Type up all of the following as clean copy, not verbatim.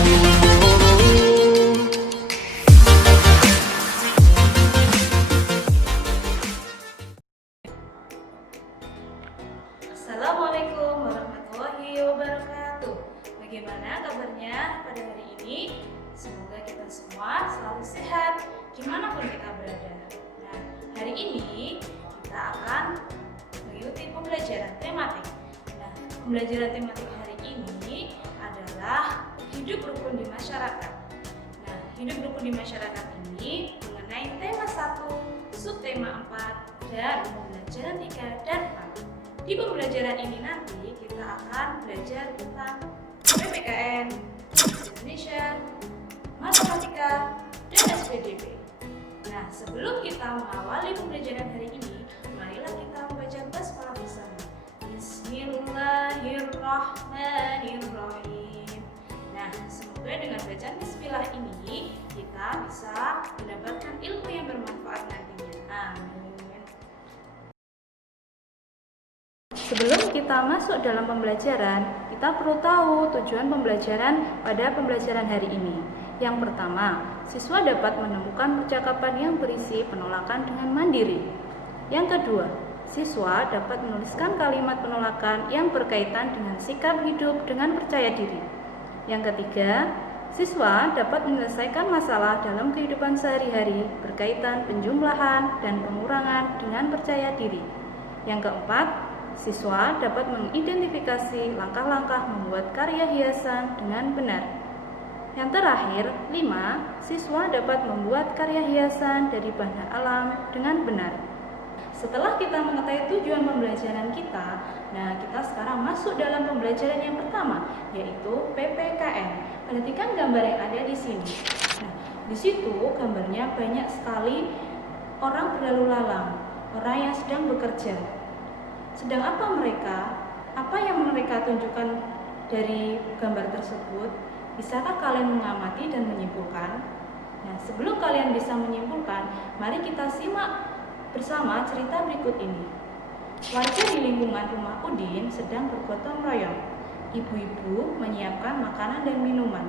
Assalamualaikum warahmatullahi wabarakatuh. Bagaimana kabarnya pada hari ini? Semoga kita semua selalu sehat dimanapun kita berada. Nah, hari ini kita akan mengikuti pembelajaran tematik. Nah, pembelajaran tematik hari ini adalah hidup rukun di masyarakat. Nah, hidup rukun di masyarakat ini mengenai tema 1, subtema 4, dan pembelajaran 3 dan 4. Di pembelajaran ini nanti kita akan belajar tentang PPKN, Indonesia, matematika, dan SPDB. Nah, sebelum kita mengawali pembelajaran hari ini, marilah kita membaca basmalah bersama. Bismillahirrahmanirrahim. Nah, semoga dengan bacaan bismillah ini kita bisa mendapatkan ilmu yang bermanfaat nantinya. Amin. Sebelum kita masuk dalam pembelajaran, kita perlu tahu tujuan pembelajaran pada pembelajaran hari ini. Yang pertama, siswa dapat menemukan percakapan yang berisi penolakan dengan mandiri. Yang kedua, siswa dapat menuliskan kalimat penolakan yang berkaitan dengan sikap hidup dengan percaya diri. Yang ketiga, siswa dapat menyelesaikan masalah dalam kehidupan sehari-hari berkaitan penjumlahan dan pengurangan dengan percaya diri. Yang keempat, siswa dapat mengidentifikasi langkah-langkah membuat karya hiasan dengan benar. Yang terakhir, 5. Siswa dapat membuat karya hiasan dari bahan alam dengan benar. Setelah kita mengetahui tujuan pembelajaran kita, nah kita sekarang masuk dalam pembelajaran yang pertama, yaitu PPKN. Perhatikan gambar yang ada di sini. Nah, di situ gambarnya banyak sekali orang berlalu lalang, orang yang sedang bekerja. Sedang apa mereka? Apa yang mereka tunjukkan dari gambar tersebut? Bisakah kalian mengamati dan menyimpulkan? Nah, sebelum kalian bisa menyimpulkan, mari kita simak bersama cerita berikut ini. Warga di lingkungan rumah Udin sedang bergotong royong. Ibu-ibu menyiapkan makanan dan minuman.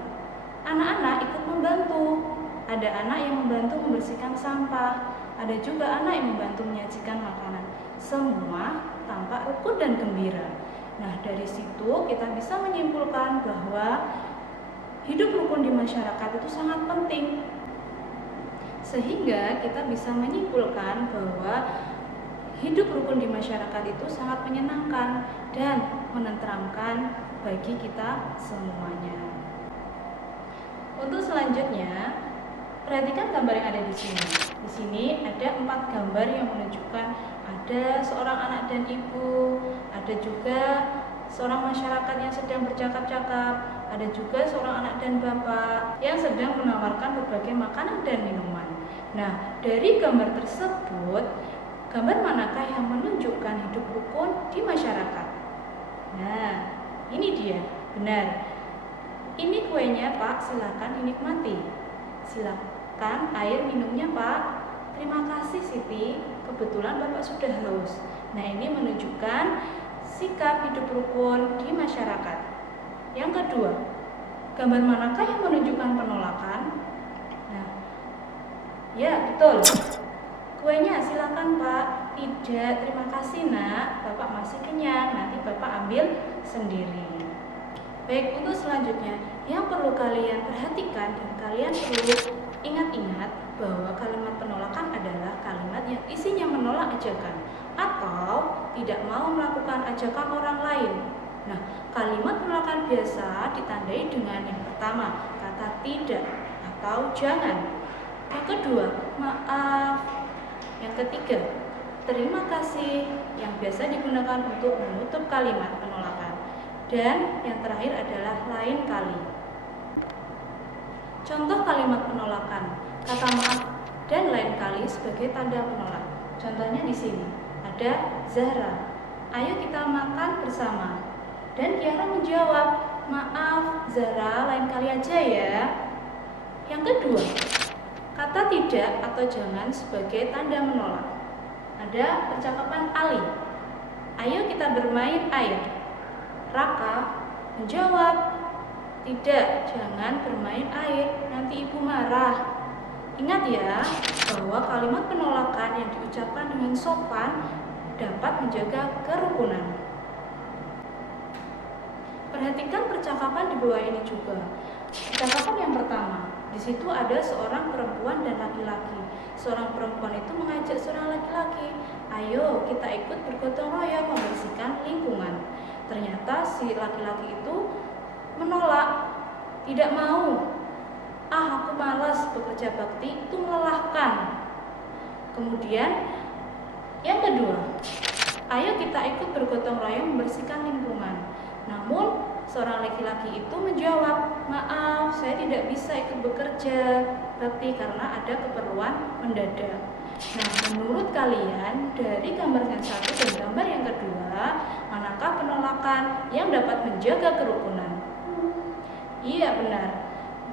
Anak-anak ikut membantu. Ada anak yang membantu membersihkan sampah. Ada juga anak yang membantu menyajikan makanan. Semua tampak rukun dan gembira. Nah, dari situ kita bisa menyimpulkan bahwa hidup rukun di masyarakat itu sangat penting. Sehingga kita bisa menyimpulkan bahwa hidup rukun di masyarakat itu sangat menyenangkan dan menenteramkan bagi kita semuanya. Untuk selanjutnya, perhatikan gambar yang ada di sini. Di sini ada 4 gambar yang menunjukkan ada seorang anak dan ibu, ada juga seorang masyarakat yang sedang bercakap-cakap, ada juga seorang anak dan bapak yang sedang menawarkan berbagai makanan dan minuman. Nah, dari gambar tersebut, gambar manakah yang menunjukkan hidup rukun di masyarakat? Nah, ini dia, benar. Ini kuenya Pak, silakan dinikmati. Silakan air minumnya Pak. Terima kasih Siti, kebetulan Bapak sudah haus. Nah, ini menunjukkan sikap hidup rukun di masyarakat. Yang kedua, gambar manakah yang menunjukkan penolakan? Nah, ya betul. Kuenya silakan Pak. Tidak, terima kasih Nak, Bapak masih kenyang, nanti Bapak ambil sendiri. Baik, untuk selanjutnya, yang perlu kalian perhatikan dan kalian perlu ingat-ingat bahwa kalimat penolakan adalah kalimat yang isinya menolak ajakan atau tidak mau melakukan ajakan orang lain. Nah, kalimat penolakan biasa ditandai dengan yang pertama, kata tidak atau jangan. Yang kedua, maaf. Yang ketiga, terima kasih, yang biasa digunakan untuk menutup kalimat penolakan. Dan yang terakhir adalah lain kali. Contoh kalimat penolakan, kata maaf dan lain kali sebagai tanda penolak. Contohnya di sini ada Zahra, ayo kita makan bersama. Dan Kiara menjawab, maaf Zahra, lain kali aja ya. Yang kedua, kata tidak atau jangan sebagai tanda menolak. Ada percakapan Ali, ayo kita bermain air. Raka menjawab, Tidak, jangan bermain air, nanti ibu marah. Ingat ya, bahwa kalimat penolakan yang diucapkan dengan sopan dapat menjaga kerukunan. Perhatikan percakapan di bawah ini juga. Percakapan yang pertama, di situ ada seorang perempuan dan laki-laki. Seorang perempuan itu mengajak seorang laki-laki, ayo kita ikut bergotong royong membersihkan lingkungan. Ternyata si laki-laki itu menolak, tidak mau. Aku malas, bekerja bakti itu melelahkan. Kemudian yang kedua, ayo kita ikut bergotong royong membersihkan lingkungan. Namun seorang laki-laki itu menjawab, maaf saya tidak bisa ikut bekerja bakti karena ada keperluan mendadak. Nah, menurut kalian dari gambar yang satu dan gambar yang kedua, manakah penolakan yang dapat menjaga kerukunan? Iya benar,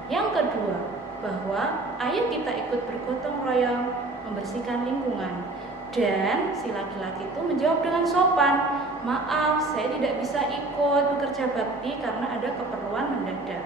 yang kedua, bahwa ayo kita ikut bergotong royong membersihkan lingkungan. Dan si laki-laki itu menjawab dengan sopan, maaf saya tidak bisa ikut bekerja bakti karena ada keperluan mendadak.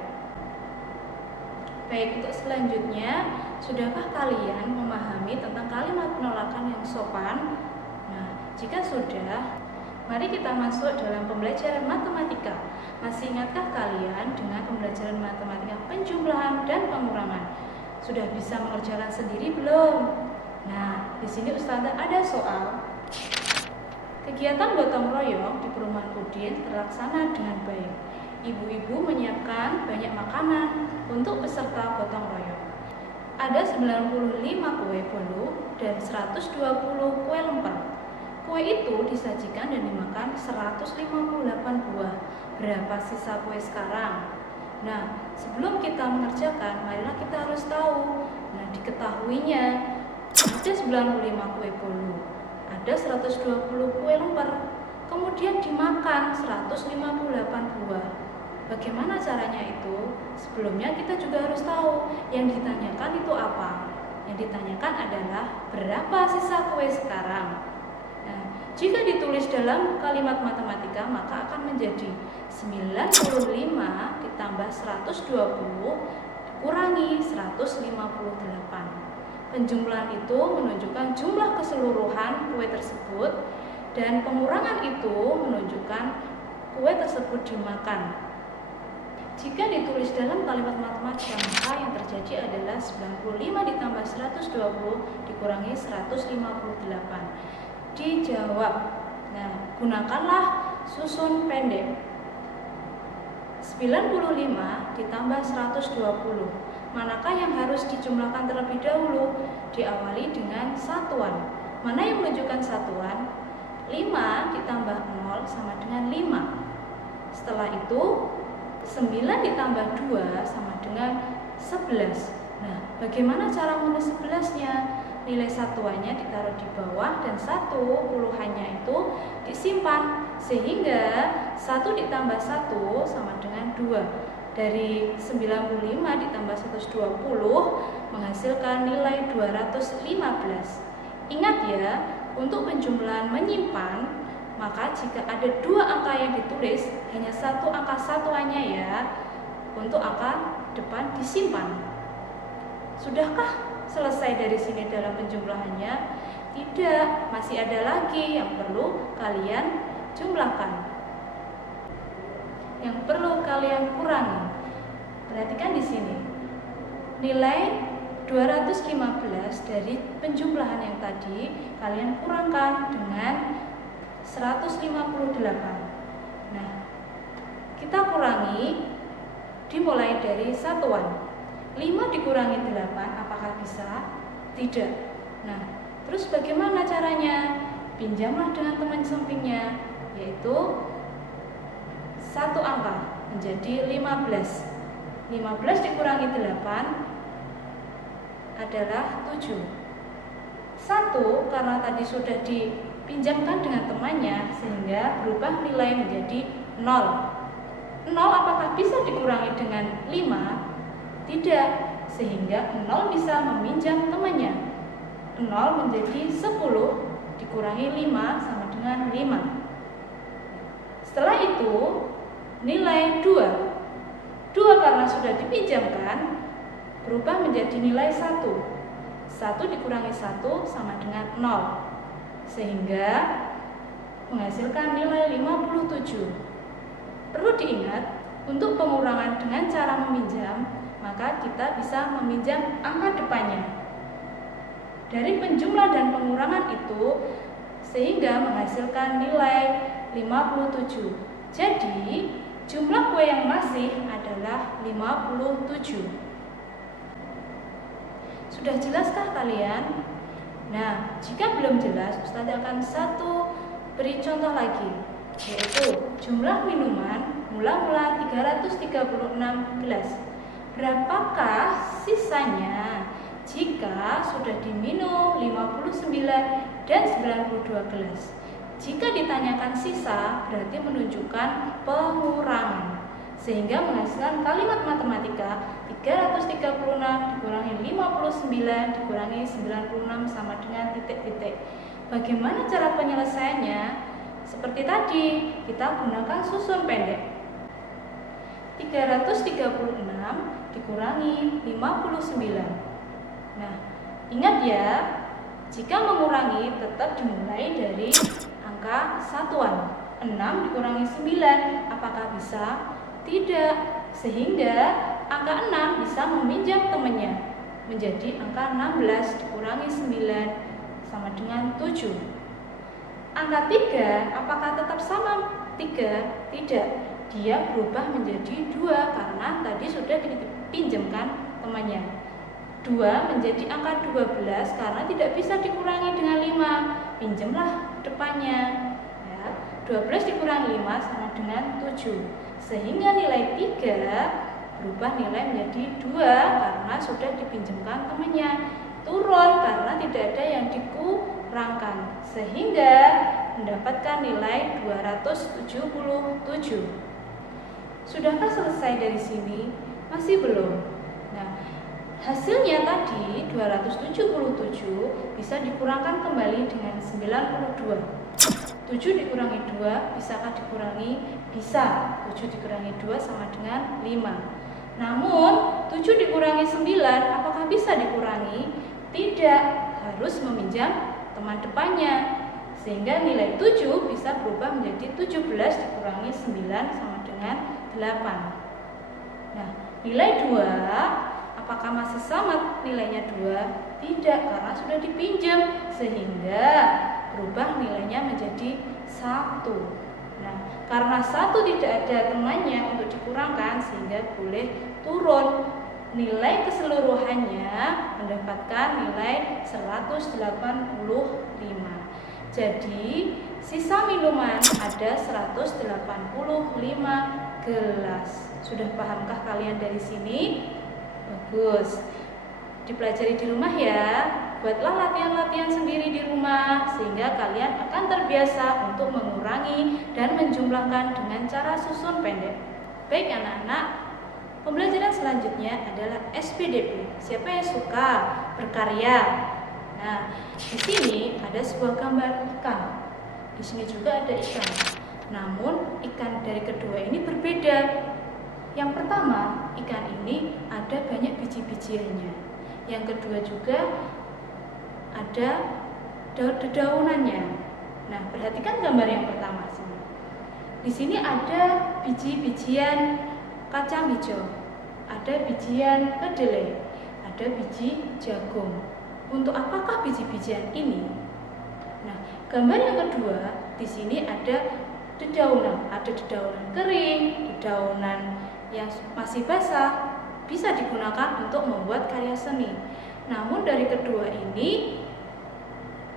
Baik, untuk selanjutnya, sudahkah kalian memahami tentang kalimat penolakan yang sopan? Nah, jika sudah, mari kita masuk dalam pembelajaran matematika. Masih ingatkah kalian dengan pembelajaran matematika penjumlahan dan pengurangan? Sudah bisa mengerjakan sendiri belum? Nah, di sini Ustazah ada soal. Kegiatan gotong royong di perumahan Udin terlaksana dengan baik. Ibu-ibu menyiapkan banyak makanan untuk peserta gotong royong. Ada 95 kue bolu dan 120 kue lemper. Kue itu disajikan dan dimakan 158 buah. Berapa sisa kue sekarang? Nah, sebelum kita mengerjakan, marilah kita harus tahu. Nah, diketahuinya ada 95 kue bolu, ada 120 kue lemper, kemudian dimakan 158 buah. Bagaimana caranya itu? Sebelumnya kita juga harus tahu yang ditanyakan itu apa. Yang ditanyakan adalah berapa sisa kue sekarang. Nah, jika ditulis dalam kalimat matematika maka akan menjadi 95 ditambah 120 dikurangi 158. Penjumlahan itu menunjukkan jumlah keseluruhan kue tersebut dan pengurangan itu menunjukkan kue tersebut dimakan. Jika ditulis dalam kalimat matematika maka yang terjadi adalah 95 ditambah 120 dikurangi 158. Dijawab. Nah, gunakanlah susun pendek. 95 ditambah 120. Manakah yang harus dijumlahkan terlebih dahulu? Diawali dengan satuan. Mana yang menunjukkan satuan? 5 ditambah 0 sama dengan 5. Setelah itu 9 ditambah 2 sama dengan 11. Nah, bagaimana cara menulis 11-nya? Nilai satuannya ditaruh di bawah dan 1 puluhannya itu disimpan. Sehingga 1 ditambah 1 sama dengan 2. Dari 95 ditambah 120 menghasilkan nilai 215. Ingat ya, untuk penjumlahan menyimpan, maka jika ada dua angka yang ditulis, hanya satu angka satuannya ya. Untuk angka depan disimpan. Sudahkah selesai dari sini dalam penjumlahannya? Tidak, masih ada lagi yang perlu kalian jumlahkan. Yang perlu kalian kurangi. Perhatikan di sini. Nilai 215 dari penjumlahan yang tadi kalian kurangkan dengan 158. Nah, kita kurangi dimulai dari satuan. 5 dikurangi 8 apakah bisa? Tidak. Nah, terus bagaimana caranya? Pinjamlah dengan teman sampingnya, yaitu satu angka menjadi 15. 15 dikurangi 8 adalah 7. 1 karena tadi sudah dipinjamkan dengan temannya sehingga berubah nilai menjadi 0. 0 apakah bisa dikurangi dengan 5? Tidak, sehingga 0 bisa meminjam temannya. 0 menjadi 10 dikurangi 5 sama dengan 5. Setelah itu nilai 2. 2 karena sudah dipinjamkan, berubah menjadi nilai 1. 1 dikurangi 1 sama dengan 0. Sehingga menghasilkan nilai 57. Perlu diingat, untuk pengurangan dengan cara meminjam, maka kita bisa meminjam angka depannya. Dari penjumlah dan pengurangan itu, sehingga menghasilkan nilai 57. Jadi, jumlah kue yang masih adalah 57. Sudah jelaskah kalian? Nah, jika belum jelas, Ustaz akan beri contoh lagi, yaitu jumlah minuman mula-mula 336 gelas. Berapakah sisanya jika sudah diminum 59 dan 92 gelas? Jika ditanyakan sisa, berarti menunjukkan pengurangan. Sehingga menghasilkan kalimat matematika 336 dikurangi 59 dikurangi 96 sama dengan titik-titik. Bagaimana cara penyelesaiannya? Seperti tadi, kita gunakan susun pendek. 336 dikurangi 59. Nah, ingat ya, jika mengurangi tetap dimulai dari angka satuan. 6 dikurangi 9, apakah bisa? Tidak, sehingga angka 6 bisa meminjam temannya. Menjadi angka 16 dikurangi 9 sama dengan 7. Angka 3, apakah tetap sama 3? Tidak, dia berubah menjadi 2 karena tadi sudah dipinjamkan temannya. 2 menjadi angka 12 karena tidak bisa dikurangi dengan 5. Pinjamlah depannya. Ya, 12 dikurangi 5 sama dengan 7. Sehingga nilai 3 berubah nilai menjadi 2 karena sudah dipinjamkan temannya. Turun karena tidak ada yang dikurangkan. Sehingga mendapatkan nilai 277. Sudahkah selesai dari sini? Masih belum. Nah, hasilnya tadi 277 bisa dikurangkan kembali dengan 92. 7 dikurangi 2 bisakah dikurangi? Bisa. 7 dikurangi 2 sama dengan 5. Namun 7 dikurangi 9 apakah bisa dikurangi? Tidak, harus meminjam teman depannya. Sehingga nilai 7 bisa berubah menjadi 17 dikurangi 9 sama dengan 8. Nah, nilai 2 apakah masih sama nilainya 2? Tidak, karena sudah dipinjam sehingga berubah nilainya menjadi 1. Nah, karena 1 tidak ada temannya untuk dikurangkan sehingga boleh turun. Nilai keseluruhannya mendapatkan nilai 185. Jadi, sisa minuman ada 185 gelas. Sudah pahamkah kalian dari sini? Bagus. Dipelajari di rumah ya. Buatlah latihan-latihan sendiri di rumah sehingga kalian akan terbiasa untuk mengurangi dan menjumlahkan dengan cara susun pendek. Baik anak-anak, pembelajaran selanjutnya adalah SPDP. Siapa yang suka berkarya? Nah, di sini ada sebuah gambar ikan. Di sini juga ada ikan. Namun ikan dari kedua ini berbeda. Yang pertama, ikan ini ada banyak biji-bijiannya. Yang kedua juga ada daun-daunannya. Nah, perhatikan gambar yang pertama sini. Di sini ada biji-bijian kacang hijau, ada bijian kedelai, ada biji jagung. Untuk apakah biji-bijian ini? Nah, gambar yang kedua, di sini ada dedaunan, ada dedaunan kering, dedaunan yang masih basah, bisa digunakan untuk membuat karya seni. Namun dari kedua ini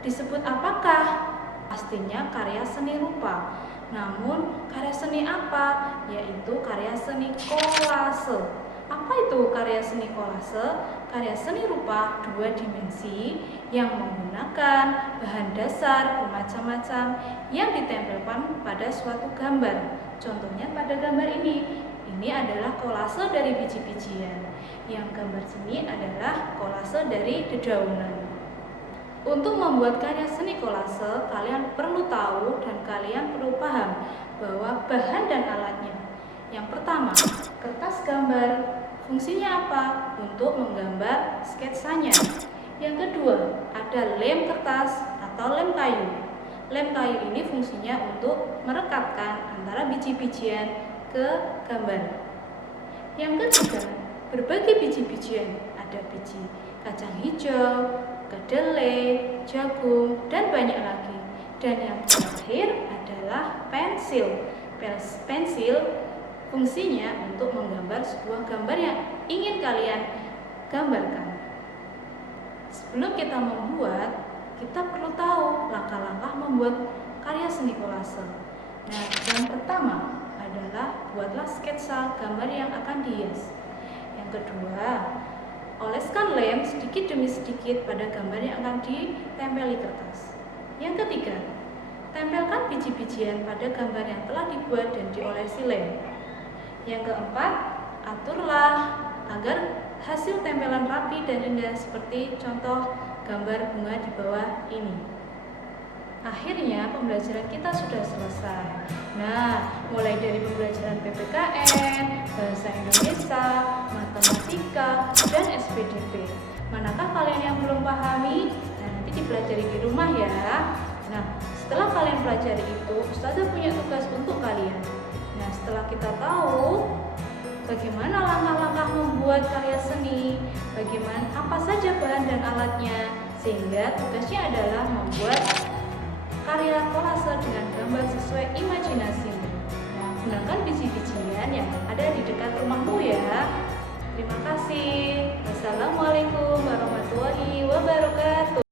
disebut apakah? Pastinya karya seni rupa. Namun karya seni apa? Yaitu karya seni kolase. Apa itu karya seni kolase? Karya seni rupa 2 dimensi yang menggunakan bahan dasar bermacam-macam yang ditempelkan pada suatu gambar. Contohnya pada gambar ini. Ini adalah kolase dari biji-bijian. Yang gambar sini adalah kolase dari dedaunan. Untuk membuat karya seni kolase, kalian perlu tahu dan kalian perlu paham bahwa bahan dan alatnya. Yang pertama, Kertas gambar fungsinya apa? Untuk menggambar sketsanya. Yang kedua, ada lem kertas atau lem kayu. Lem kayu ini fungsinya untuk merekatkan antara biji-bijian ke gambar. Yang ketiga, berbagai biji-bijian. Ada biji kacang hijau, kedelai, jagung, dan banyak lagi. Dan yang terakhir adalah pensil. Pensil fungsinya untuk menggambar sebuah gambar yang ingin kalian gambarkan. Sebelum kita membuat, kita perlu tahu langkah-langkah membuat karya seni kolase. Nah, yang pertama adalah buatlah sketsa gambar yang akan dihias. Yang kedua, oleskan lem sedikit demi sedikit pada gambar yang akan ditempeli kertas. Yang ketiga, tempelkan biji-bijian pada gambar yang telah dibuat dan diolesi lem. Yang keempat, aturlah agar hasil tempelan rapi dan indah seperti contoh gambar bunga di bawah ini. Akhirnya pembelajaran kita sudah selesai. Nah, mulai dari pembelajaran PPKN, Bahasa Indonesia, Matematika, dan SPDP. Manakah kalian yang belum pahami? Nah, nanti dipelajari di rumah ya. Nah, setelah kalian pelajari itu, Ustazah punya tugas untuk kalian. Nah, setelah kita tahu bagaimana langkah-langkah membuat karya seni, bagaimana apa saja bahan dan alatnya, sehingga tugasnya adalah membuat karya kolase dengan gambar sesuai imajinasimu. Nah, gunakan biji-bijian yang ada di dekat rumahmu ya. Terima kasih. Wassalamualaikum warahmatullahi wabarakatuh.